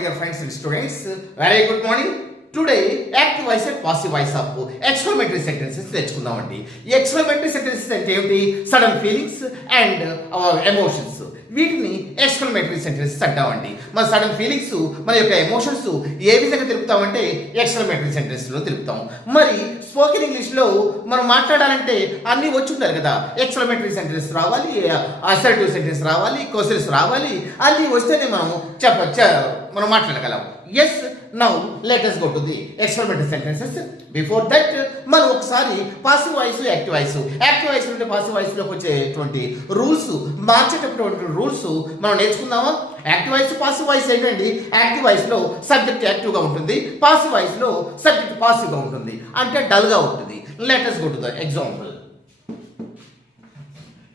dear friends and students. Very good morning. Today, active voice and passive voice of exclamatory sentences నేర్చుకుందామండి. ఈ exclamatory sentences అంటే ఏమిటి? Sudden feelings and emotions. వీటిని exclamatory sentences అంటామండి. మన sudden feelings, మన యొక్క emotions ఏ విధంగా తెలుపుతామంటే ఎక్స్క్లమేటరీ సెంటెన్స్లో తెలుపుతాం. మరి స్పోకెన్ ఇంగ్లీష్లో మనం మాట్లాడాలంటే అన్నీ వచ్చి ఉండాలి కదా. ఎక్స్క్లమేటరీ సెంటెన్స్ రావాలి, అసర్టివ్ సెంటెన్స్ రావాలి, క్వశ్చన్స్ రావాలి. అన్నీ వస్తేనే మనం మాట్లాడగలం. Yes, now let us go to the exclamatory sentences. Before that మనం ఒకసారి passive voice, active voice, active voice నుండి పాసివ్ వాయిస్లోకి వచ్చేటువంటి రూల్స్, మార్చేటటువంటి రూల్స్ మనం నేర్చుకుందామా? యాక్టివ్ వాయిస్, పాసివ్ వాయిస్ ఏంటండి? యాక్టివ్ వాయిస్లో సబ్జెక్ట్ యాక్టివ్గా ఉంటుంది, పాసివ్ వాయిస్లో సబ్జెక్ట్ పాసివ్గా ఉంటుంది, అంటే డల్గా ఉంటుంది. Let us go to the example.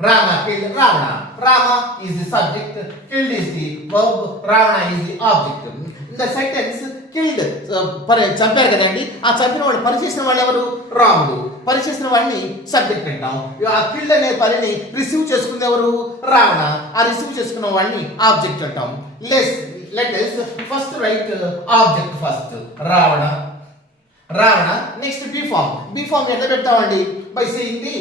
Rama killed Ravana. Rama is the subject, killed is the verb, Ravana is the object. In the sentence killed, చంపారు కదండి. ఆ చంపిన వాడు, పని చేసిన వాళ్ళు ఎవరు? రాముడు. పని చేసిన వాడిని సబ్జెక్ట్ అంటాం. ఆ కిల్డ్ అనే పనిని రిసీవ్ చేసుకున్న ఎవరు? రావణ. ఆ రిసీవ్ చేసుకున్న వాడిని ఆబ్జెక్ట్ అంటాం. Let us first write object first, Ravana. Ravana. Next be form. Be form ఎట్లా పెడతామండి? By saying the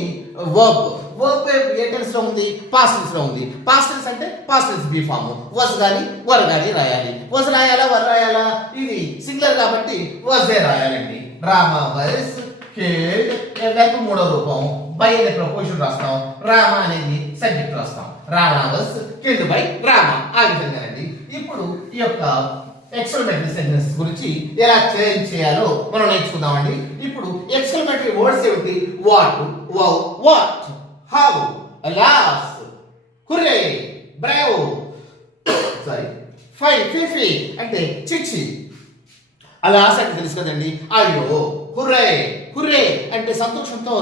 verb. Verb ఏ టెన్స్ లో ఉంది? పాస్ట్ టెన్స్ లో ఉంది. పాస్ట్ టెన్స్ అంటే past tense be form. Was గాని వర్ గాని రాయాలి. వస్ రాయాలా, వర్ రాయాలా? ఇది సింగులర్ కాబట్టి వస్ రాయాలండి. రామ వస్ కిల్డ్ వెర్బ్ మూడో రూపం. బై అనే ప్రపోజిషన్ రాస్తాం, రామ అనేది సబ్జెక్ట్ రాస్తాం. రావణ వస్ కిల్డ్ బై రామ. ఆ విధంగానండి. ఇప్పుడు ఈ యొక్క ఎక్స్క్లమేటరీ సెంటెన్స్ గురించి ఎలా చేంజ్ చేయాలో మనం నేర్చుకుందామండి. ఇప్పుడు ఎక్స్క్లమేటరీ వర్డ్స్ ఏమిటి? What, wow, what, how, alas, hurray, bravo, fie fie అంటే చిచ్చి. అలాస్ అంటే తెలుసు కదండి, అయ్యో. హుర్రే, హుర్రే అంటే సంతోషంతో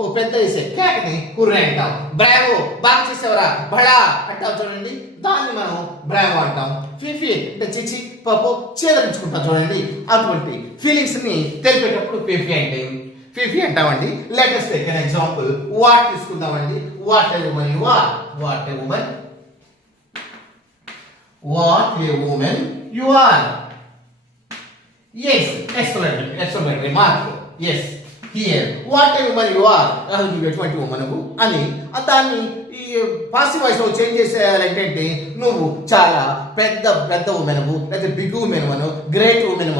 ఓ పెద్ద వేసే కేకని హుర్రే అంటాం. బ్రావో, బాగా చేసేవరా, బడా అంటాం చూడండి, దాన్ని మనం బ్రావో అంటాం. ఫిఫీ అంటే చిచి, పాపో చేదరించుకుంటాం చూడండి. అటువంటి ఫీలింగ్స్ ని తెలిపేటప్పుడు ఫిఫీ అంటే ఫిఫీ అంటామండి. Let us take an example. What తీసుకుందామండి. What a woman you are. What a woman, what a woman you are. Yes, excellent mark. Yes, here. What a woman you are. ఎటువంటి woman అని దాన్ని ఈ passive voice లో change చేసేయాలంటే నువ్వు చాలా పెద్ద women, లేదా బిగ్ ఉమెన్, గ్రేట్ ఉమెన్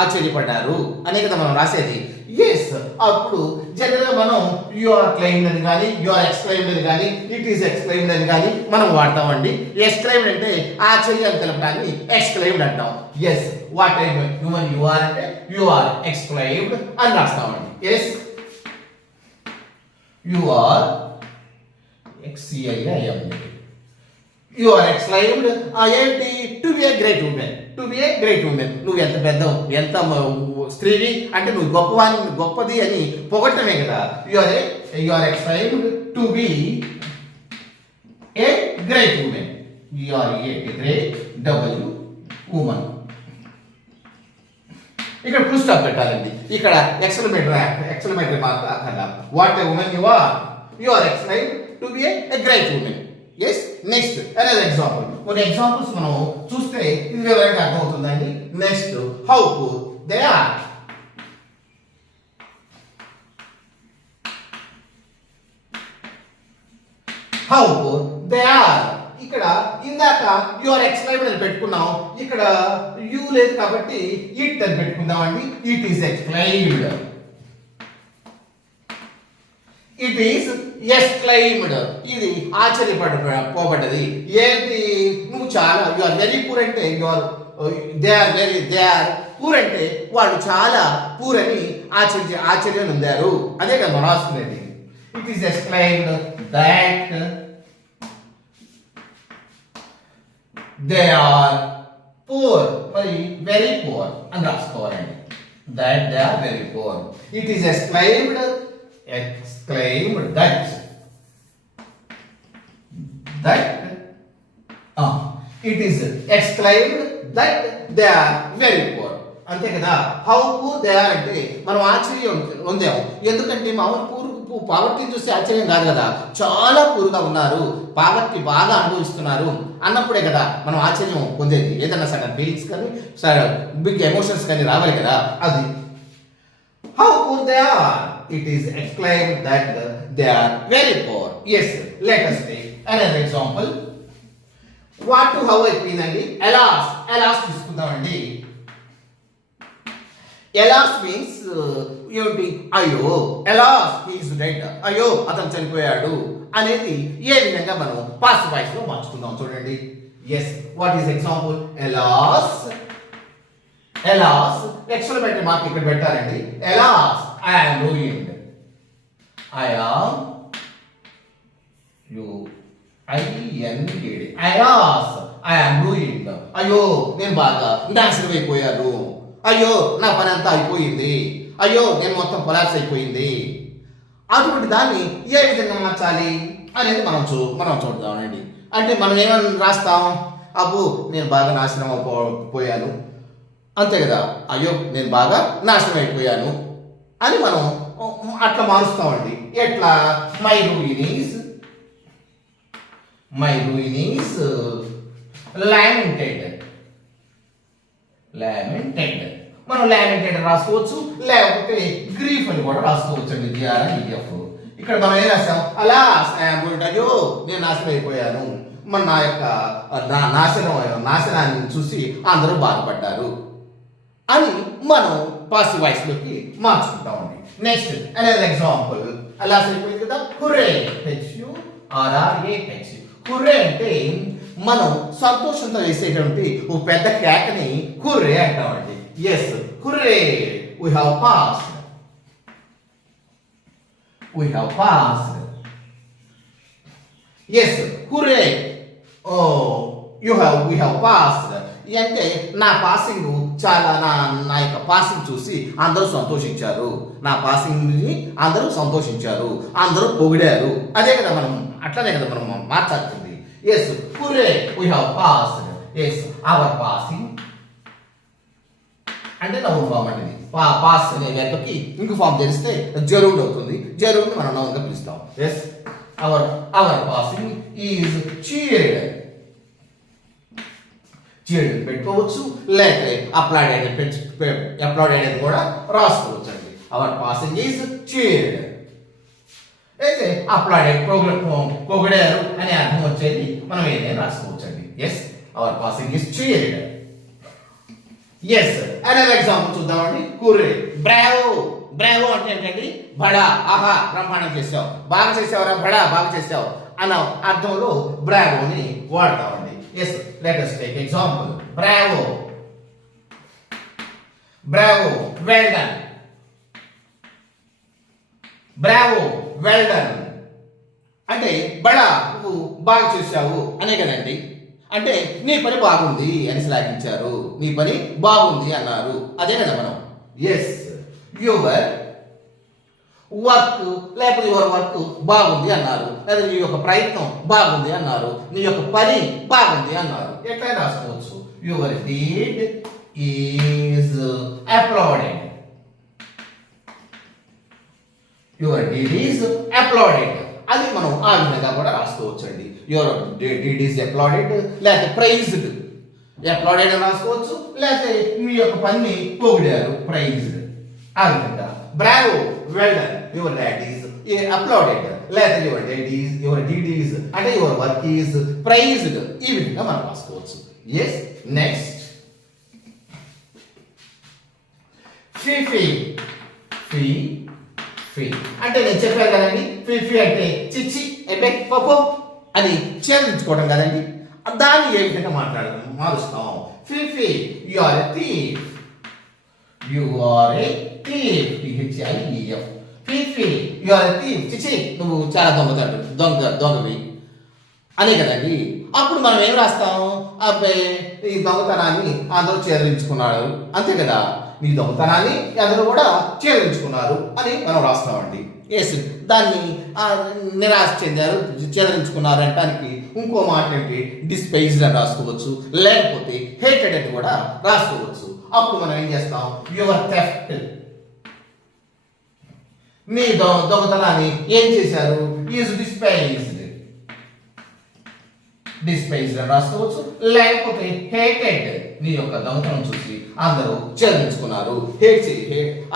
ఆశ్చర్యపడ్డారు అనే కదా మనం రాసేది. ఎస్, అప్పుడు జనరల్ గా మనం యు ఆర్ క్లెయిమ్డ్ అని కానీ, యు ఆర్ ఎక్స్క్లెయిమ్డ్ అని కానీ, ఇట్ ఈస్ ఎక్స్క్లెయిమ్డ్ అని కానీ మనం వాడతామండి. ఎక్స్క్లెయిమ్డ్ అంటే ఆశ్చర్యాన్ని తెలపడాన్ని ఎక్స్క్లెయిమ్డ్ అంటాం. Yes, what I human you are అంటే యు ఆర్ ఎక్స్క్లెయిమ్డ్ అని రాస్తామండి. Yes, you are XCIIM. You are exclaimed ఏంటి? To be a great woman. To be a great woman. నువ్వు ఎంత పెద్ద, ఎంత స్త్రీవి అంటే నువ్వు గొప్పది అని పొగట్టమే కదా. You are exclaimed to be a great women. You are a great women. ఇక్కడ ఫుల్ స్టాప్ పెట్టాలండి. ఇక్కడ ఎక్స్క్లమేటరీ మార్క్ అక్కడ. What a woman you are. You are exclaimed to be a great women. Yes, next another example. కొన్ని examples మనం చూస్తే ఇది వివరంగా అర్థమవుతుందండి. Next, how poor they are. How poor they are. ఇక్కడ ఇందాక యు ఆర్ ఎక్స్క్లైమ్డ్ అని పెట్టుకున్నాం, ఇక్కడ యు లేదు కాబట్టి ఇట్ అని పెట్టుకుందామండి. It is exclaimed. It is exclaimed. ఇది ఆశ్చర్యపోబడ్డది. ఏంటి? నువ్వు చాలా, యు ఆర్ వెరీ పూర్ అంటే దే ఆర్ పూర్ అంటే వాళ్ళు చాలా పూర్ అని ఆశ్చర్యం పొందారు. అదే కదా మనం రాసుకునేది. It is exclaimed that they are poor. మరి వెరీ పూర్ అని రాసుకోవాలండి. That they are very poor. It is exclaimed that it is exclaimed that they are very poor. అంతే కదా. హౌ పూర్ దే ఆర్ అంటే మనం ఆశ్చర్యం పొందాము. ఎందుకంటే మామూలు పావర్టీని చూస్తే ఆశ్చర్యం కాదు కదా, చాలా పూర్గా ఉన్నారు, పావర్టీ బాగా అనుభవిస్తున్నారు అన్నప్పుడే కదా మనం ఆశ్చర్యం పొందేది. ఏదన్నా సడన్ ఫీలింగ్స్ కానీ బిగ్ ఎమోషన్స్ కానీ రావాలి కదా. అది how poor they are, it is exclaim that they are very poor. Yes, let us take another example. What to how అయిపోయిందండి. ఎలాస్ తీసుకుందామండి. ఎలాస్ మీన్స్ ఏమిటి, అయ్యో ఎలాస్ హీస్ డెడ్, అయ్యో అతను చనిపోయాడు అనేది ఏ విధంగా మనం పాస్ట్ వాయిస్ లో మార్చుకుందాం చూడండి. Yes, what is example. Alas exclamatory mark ఇక్కడ పెట్టారండి. Alas I am ruined, I am UINED, alas I am ruined, అయ్యో నేను బాగా నాశనం అయిపోయాను, అయ్యో నా పని అంతా అయిపోయింది, అయ్యో నేను మొత్తం కొలాప్స్ అయిపోయింది. అటువంటి దాన్ని ఏ విధంగా మార్చాలి అనేది మనం చూద్దామండి. అంటే మనం ఏమని రాస్తాం, అబ్బో నేను బాగా నాశనం అయిపోయాను, అంతే కదా, అయ్యో నేను బాగా నాశనం అయిపోయాను అని మనం అట్లా మారుస్తామండి. ఎట్లా, మై రూయిన్ ఈజ్ lamented. మనం లామెంటెడ్ రాసుకోవచ్చు, లేకపోతే గ్రీఫ్ అని కూడా రాసుకోవచ్చు అండి. GRIF. ఇక్కడ మనం ఏం రాస్తాం, అలాస్ ఐ యామ్ గోయింగ్, అయ్యో నేను నాశనం అయిపోయాను, మన నా యొక్క నాశనాన్ని చూసి అందరూ బాధపడ్డారు అని మనం పాసివ్ వాయిస్ లోకి మార్చుకుంటామండి. Next another example. అలాస్ అయిపోయింది కదా, హుర్రే, HURRAH. హుర్రే అంటే మనం సంతోషంతో వేసేటువంటి ఒక పెద్ద కేకని హుర్రే అంటామండి. Yes, hurray, we have passed. Yes, hooray. We have passed. అంటే నా పాసింగ్ చాలా నా యొక్క పాసింగ్ చూసి అందరూ సంతోషించారు, నా పాసింగ్ అందరూ సంతోషించారు, అందరూ పొగిడారు. అదే కదా మనం, అట్లనే కదా మనం మార్చాల్సింది. Yes, hurray, we have passed. Yes, our passing అంటే నౌన్ ఫామ్ అండి. పాస్ అనే వెర్బ్కి ఇంకో ఫామ్ తెలిస్తే జరూడ్ అవుతుంది, జరూడ్ మనం నౌన్ గా పిలుస్తాం. Yes, our passing is cheered పెట్టుకోవచ్చు, లేకపోతే అప్లాయిడ్ అనేది కూడా రాసుకోవచ్చు అండి. Our passing is cheered. అయితే అప్లాయిడ్ పొగిడారు అనే అర్థం వచ్చేది మనం ఏదైనా రాసుకోవచ్చు అండి. Yes, our passing is cheered. Yes, another example చూద్దామండి. హుర్రే, బ్రావో అంటే ఏంటండి, బడా, ఆహా బ్రహ్మాండం చేసావు, బాగా చేసావురా, బడా బాగా చేసావు అన్న అర్థంలో బ్రావోని వాడతామండి. Yes, let us take example. Bravo, well done. well done అంటే బడా నువ్వు బాగా చేసావు అనే కదండి. అంటే నీ పని బాగుంది అని శ్లాఘించారు, నీ పని బాగుంది అన్నారు, అదే కదా మనం. ఎస్, యువర్ వర్క్ లేకపోతే యువర్ వర్క్ బాగుంది అన్నారు, లేదా నీ యొక్క ప్రయత్నం బాగుంది అన్నారు, నీ యొక్క పని బాగుంది అన్నారు. ఎట్లా రాసుకోవచ్చు, యువర్ డీడ్ ఈజ్ అప్లాడెడ్. అది మనం ఆ విధంగా కూడా రాసుకోవచ్చు అండి. యువర్ డీడ్ ఈజ్ అప్లాడెడ్, లేకపోతే ప్రైజ్డ్. అప్లాడెడ్ అని రాసుకోవచ్చు, లేకపోతే మీ యొక్క పని పొగిడారు, ప్రైజ్డ్. ఆ విధంగా Bravo, well done, your dad is applauded, లేకపోతే యువర్ డీడ్ ఈజ్ అంటే యువర్ వర్క్ ఈజ్ ప్రైజ్డ్. ఈ విధంగా మనం రాసుకోవచ్చు. ఎస్, నెక్స్ట్ ఫిఫీ అంటే నేను చెప్పాను కదండి, ఫిఫీ అంటే చిచ్చి, ఎబెక్, పప్పు అని చేర్చుకోవడం కదండి. దాన్ని ఏ విధంగా మారుస్తాం. Fie fie, you are a thief. THIEF. Fie fie, you are a thief. చిచ్చి నువ్వు చాలా దొంగవి అనే కదండి. అప్పుడు మనం ఏం రాస్తాం, అబ్బాయి ఈ దొంగతనాన్ని అందరూ చేదరించుకున్నారు, అంతే కదా, నీ దొంగతనాన్ని అందరూ కూడా చేదరించుకున్నారు అని మనం రాస్తామండి. ఎస్, దాన్ని నిరాశ చెందారు, చేదరించుకున్నారు అంటానికి ఇంకో మాట ఏంటి, డిస్పైజ్డ్ అని రాసుకోవచ్చు, లేకపోతే హేటెడ్ అని కూడా రాసుకోవచ్చు. అప్పుడు మనం ఏం చేస్తాం, యువర్ థెఫ్ట్ నీ దొంగతనాన్ని ఏం చేశారు? ఈజ్ డిస్పైజ్డ్ అని రాసుకోవచ్చు. లేకపోతే హేటెడ్, నీ యొక్క దొంగతనం చూసి అందరూ చెల్లించుకున్నారు,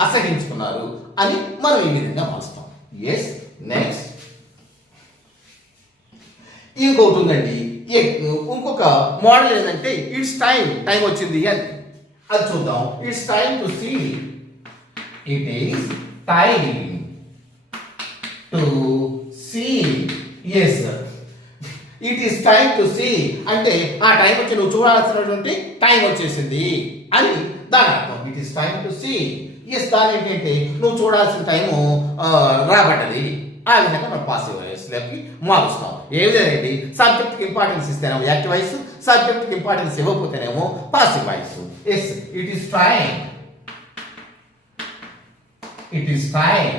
అసహించుకున్నారు అని మనం ఈ విధంగా మారుస్తాం. ఎస్. నెక్స్ట్ ఇంకొకటి ఉందండి. ఇంకొక మోడల్ ఏంటంటే ఇట్స్ టైం వచ్చింది అని. అది చూద్దాం. It's time to see. It is time to see. Yes, it is time to see అంటే ఆ టైం వచ్చి నువ్వు చూడాల్సినటువంటి టైం వచ్చేసింది అని దాని అర్థం. It is time to see. Yes, దాని ఏంటంటే నువ్వు చూడాల్సిన టైము రాబడ్డది. ఆ విధంగా మనం పాసివ్ వాయిస్లోకి మారుస్తాం. ఏ విధంగా సబ్జెక్ట్కి ఇంపార్టెన్స్ ఇస్తేనేమో యాక్టివ్ వాయిస్, సబ్జెక్ట్కి ఇంపార్టెన్స్ ఇవ్వకపోతేనేమో passive voice. Yes, it is time. It is time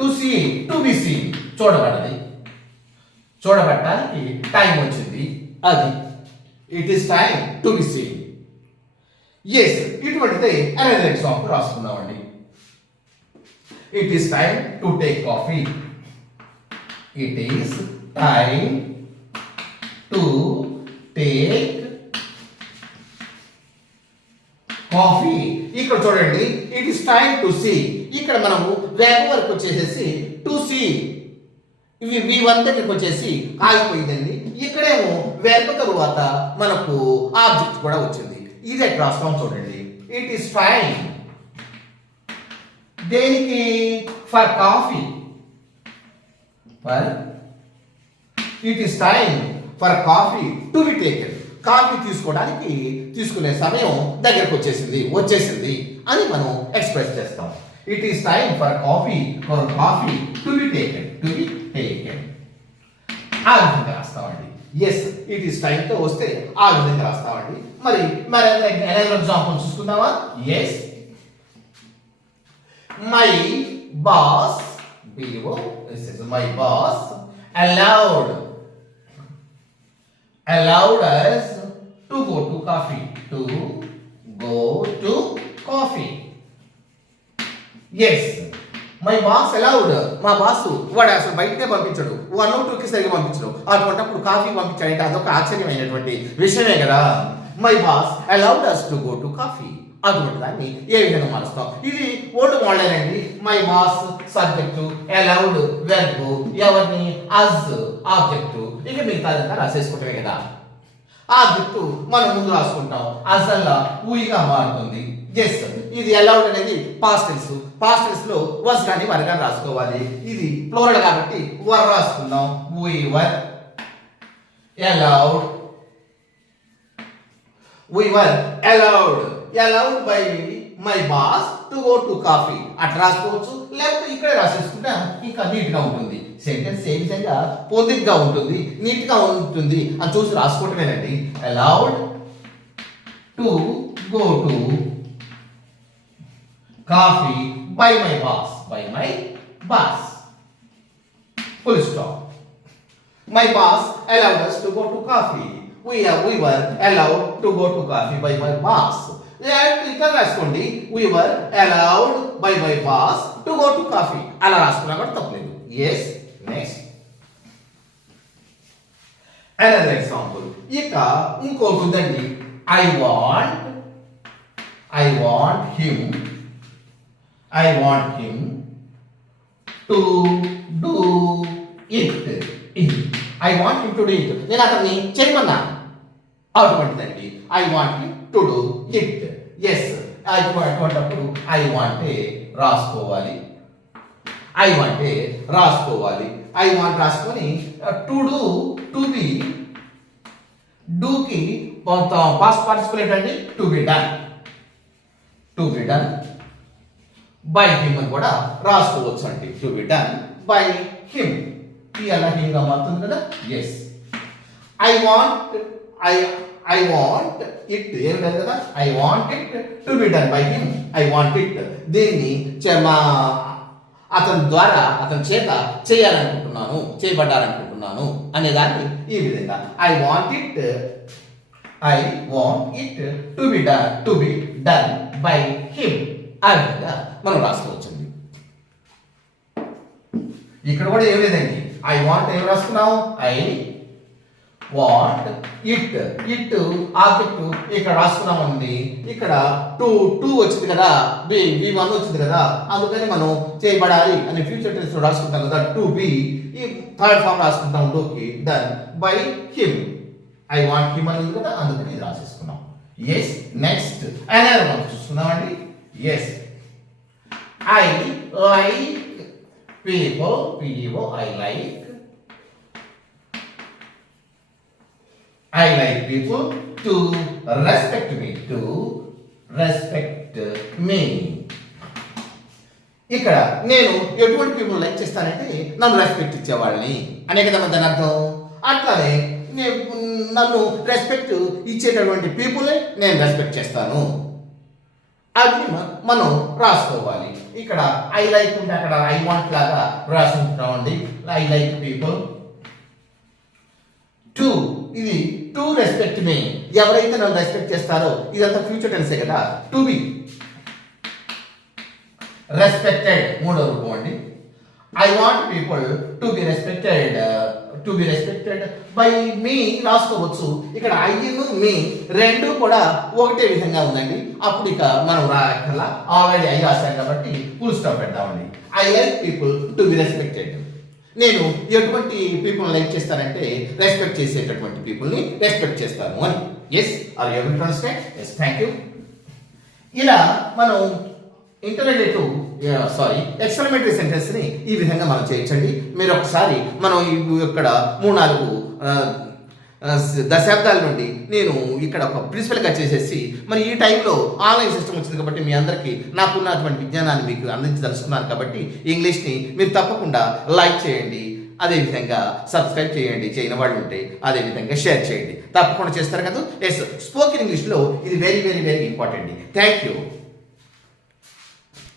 to see. To be seen, చూడబడ్డది, చూడబట్టడానికి టైం వచ్చింది అది. It is time to be seen. Yes, ఇటువంటిది అనేది ఎగ్జాంపుల్ రాసుకుందామండి. It is time to take coffee. It is time to take coffee. ఇక్కడ చూడండి, it is time to see. ఇక్కడ మనము వెర్బ్ వరకు వచ్చేసేసి టు సీ, ఇవి V1 దగ్గరికి వచ్చేసి ఆగిపోయిందండి. ఇక్కడేమో వెర్బ్ తరువాత మనకు ఆబ్జెక్ట్ కూడా వచ్చింది. ఇది ఎట్లా రాస్తాం చూడండి. ఇట్ ఈస్ టైం దేనికి? For coffee. It is time for coffee to be taken. Coffee తీసుకునే సమయం దగ్గరకు వచ్చేసింది అని మనం ఎక్స్ప్రెస్ చేస్తాం. It is time for coffee to be taken. ఆ విధంగా రాస్తామండి. ఎస్, ఇట్ ఈస్ టైంతో వస్తే ఆ విధంగా రాస్తామండి. మరి ఎగ్జాంపుల్ చూసుకుందామా? Yes, my boss my boss allowed us to go to coffee. Yes, my boss allowed. మా బాస్ వాడు అసలు బయటకే పంపించడు, 1 or 2కి సరిగ్గా పంపించడు. అటువంటిప్పుడు కాఫీ పంపించాడంటే అదొక ఆశ్చర్యమైనటువంటి విషయమే కదా. My boss allowed us to go to coffee. అటువంటి దాన్ని ఏ విధంగా మారుస్తాం? ఇది ఓల్డ్ మోడల్ అండి. My boss subject, allowed verb, ఎవరిని? అజ్ ఆబ్జెక్టు. ఇక మిగతాదంతా రాసేసుకుంటామే కదా. ఆబ్జెక్టు మనం ముందు రాసుకుంటాం, అసలు ఊయిగా మారుతుంది. ఎస్, ఇది అలౌడ్ అనేది పాస్ట్ టెన్స్ లో వస్ కానీ వర్ కానీ రాసుకోవాలి. ఇది ప్లూరల్ కాబట్టి వర్ రాసుకుందాం. we were allowed by my boss to go to coffee. అట్లా రాసుకోవచ్చు, లేకపోతే ఇక్కడే రాసేసుకుంటే ఇంకా నీట్ గా ఉంటుంది. సెంటెన్స్ ఏ విధంగా పొందిగ్గా ఉంటుంది, నీట్ గా ఉంటుంది అని చూసి రాసుకోవటమేనండి. allowed to go to coffee by my boss. Full stop. My boss allowed us to go to coffee. We were allowed to go to coffee by my boss. ఇక్కడ రాసుకోండి, we were allowed by my boss to go to coffee. అలా రాసుకున్నా కూడా తప్పలేదు. Yes. Next another example. ఇక ఇంకొకటి ఉందండి. I want him to do it. I want him to do it. నేను అతన్ని చేయమన్నా అటువంటిదండి. I want him to do it. Yes, అటువంటిప్పుడు I want రాసుకోవాలి. I want రాసుకొని టు డూ, టు బి, డూకి పాస్ట్ పార్టిసిపుల్ అండి. To be done by him అని కూడా రాసుకోవచ్చు అండి. To be done by him. అలా హిమ్ గా మారుతుంది కదా. ఎస్, ఐ వాంట్ ఇట్ ఏం లేదు కదా. I want it to be done by him. I want it దీన్ని అతని ద్వారా, అతని చేత చేయబడ్డారనుకుంటున్నాను అనేదాన్ని ఈ విధంగా I want it to be done by him. ఆ విధంగా మనం రాసుకోవచ్చండి. ఇక్కడ కూడా ఏం లేదండి. ఐ వాంట్ ఏం రాసుకున్నాం? I want it. It object ఇక్కడ రాసుకున్నామండి. ఇక్కడ టూ వచ్చింది కదా, V1 వచ్చింది కదా, అందుకని మనం చేయబడాలి అని ఫ్యూచర్ టెన్స్ లో రాసుకుంటాం కదా, టు బి. ఈ థర్డ్ ఫామ్ రాసుకుంటాం డూకి. Done by him. I want him అని ఉంది కదా, అందుకని ఇది రాసేసుకున్నాం. ఎస్. నెక్స్ట్ అనదర్ వన్ చూసుకుందామండి. Yes. I like people. PEO I like. I like people to respect me. To respect me. ఇక్కడ నేను ఎటువంటి పీపుల్ లైక్ చేస్తానంటే నన్ను రెస్పెక్ట్ ఇచ్చేవాళ్ళని అనే కదా దాని అర్థం. అట్లానే నన్ను రెస్పెక్ట్ ఇచ్చేటటువంటి పీపులే నేను రెస్పెక్ట్ చేస్తాను. అది మనం రాసుకోవాలి. ఇక్కడ ఐ లైక్ ఉంటే అక్కడ ఐ వాంట్ లాగా రాసుకుంటామండి. I like people to. ఇది టు రెస్పెక్ట్ మీ. ఎవరైతే నన్ను రెస్పెక్ట్ చేస్తారో, ఇదంతా ఫ్యూచర్ టెన్సే కదా. టు బి రెస్పెక్టెడ్ మూడో రూపం అండి. I want people to be respected. To be respected by me రాసుకోవచ్చు. ఇక్కడ ఐను మీ రెండు కూడా ఒకటే విధంగా ఉందండి. అప్పుడు ఇక మనం రాయక్కర్లా, ఆల్రెడీ ఐ రాశాం కాబట్టి ఫుల్ స్టాప్ పెడతామండి. I like people to be respected. నేను ఎటువంటి పీపుల్ లైక్ చేస్తానంటే రెస్పెక్ట్ చేసేటటువంటి పీపుల్ని రెస్పెక్ట్ చేస్తాను అని. Yes. Are you able to understand? Yes. Thank you. ఇలా మనం ఇంటర్నేటివ్ ఎక్స్పెరిమెంటరీ సెంటెన్స్ ని ఈ విధంగా మనం చేయొచ్చండి. మీరు ఒకసారి మనం ఇక్కడ 3-4 దశాబ్దాల నుండి నేను ఇక్కడ ఒక ప్రిన్సిపల్గా చేసేసి మరి ఈ టైంలో ఆన్లైన్ సిస్టమ్ వచ్చింది కాబట్టి మీ అందరికీ నాకున్నటువంటి విజ్ఞానాన్ని మీకు అందించదలుచుకున్నాను కాబట్టి ఇంగ్లీష్ని మీరు తప్పకుండా లైక్ చేయండి, అదేవిధంగా సబ్స్క్రైబ్ చేయండి, చేయని వాళ్ళు ఉంటే అదేవిధంగా షేర్ చేయండి. తప్పకుండా చేస్తారు కదా. ఎస్. స్పోకెన్ ఇంగ్లీష్లో ఇది very very very important. Thank you.